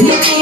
Yeah. Okay.